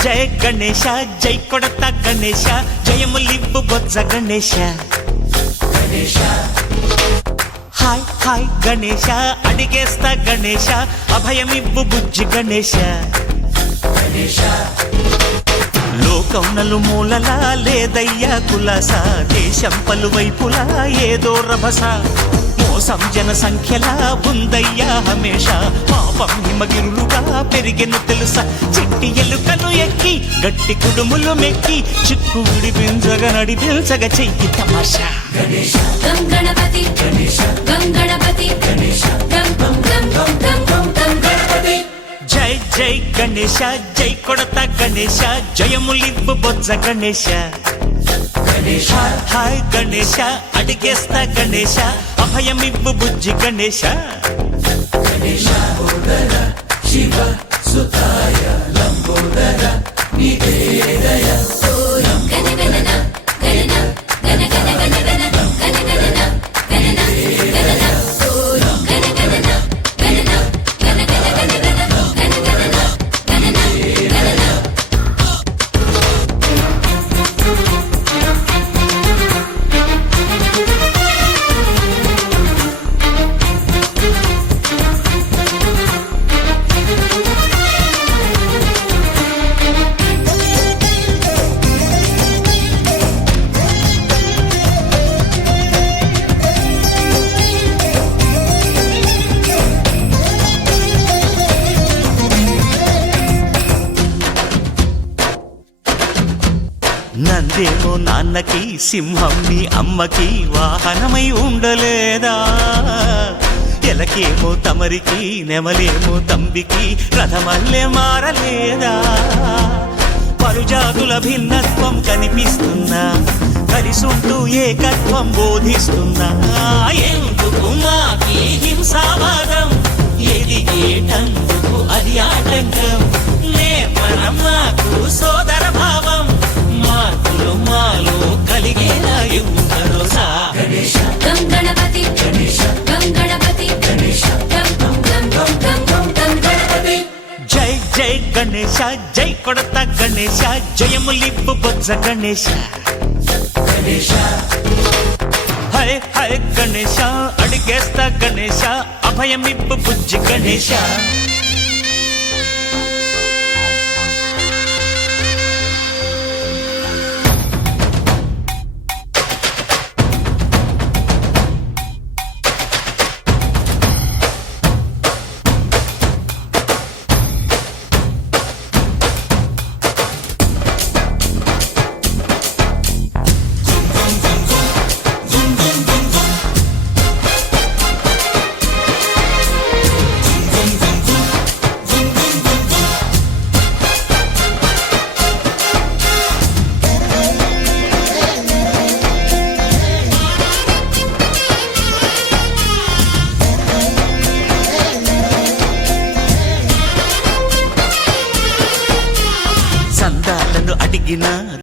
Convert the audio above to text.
జయ గణేశ జై కొడత గణేశ జయములివ్వు బొజ్జ Ganesha hi hi Ganesha అడిగేస్తా Ganesha అభయమివ్వు బుజ్జి గణేశ లోకం నలుమూలలా లేదయ్యా కులాస దేశం పలువైపులా ఏదో రభస మోసం జన సంఖ్యలా ఉందయ్యా హమేష పాపం హిమగిరులుగా పెరిగెను తెలుసా చిట్టి ఎలుకలు ఎక్కి గట్టి కుడుములు మెక్కి చిక్కు విడిపించగా నడిపించగా చెయ్యి తమాషా గం గణపతి గం గణపతి గం గం గం గం గం గం గణపతి జై జై గణేశ జై కొడత గణేశ జయములివ్వు బొజ్జ గణేశ హాయ్ గణేశ అడిగేస్తా గణేశ అభయమివ్వు బుజ్జి గణేశ శివ సుతాయ లంబోదర నివేదయ గణగణన గణన గణ గణ గణ గణ గణగణన గణన గణన గణగణన గణన గణ గణ గణ గణ గణగణన గణన గణన నందేమో నాన్నకి సింహం నీ అమ్మకి వాహనమై ఉండలేదా ఎలకేమో తమరికి నెమలేమో తంబికి రథమల్లే మారలేదా పలుజాతుల భిన్నత్వం కనిపిస్తున్నా కలిసుంటూ ఏకత్వం బోధిస్తున్నా ఎందుకు మాకి హింసావాదం ఎదిగేటందుకు అది ఆటంకం నేపరం మాకు సోదర భావం మార్పులు మాలో కలిగేలా భరోసా గం గణపతి గం గణపతి గం గం గం గం గం గం గణపతి జై జై గణేశ జై కొడత గణేశ జయములివ్వు బొజ్జ గణేశ హై హై గణేశ అడిగేస్తా గణేశ అభయమివ్వు బుజ్జి గణేశ సందాలను అడిగిన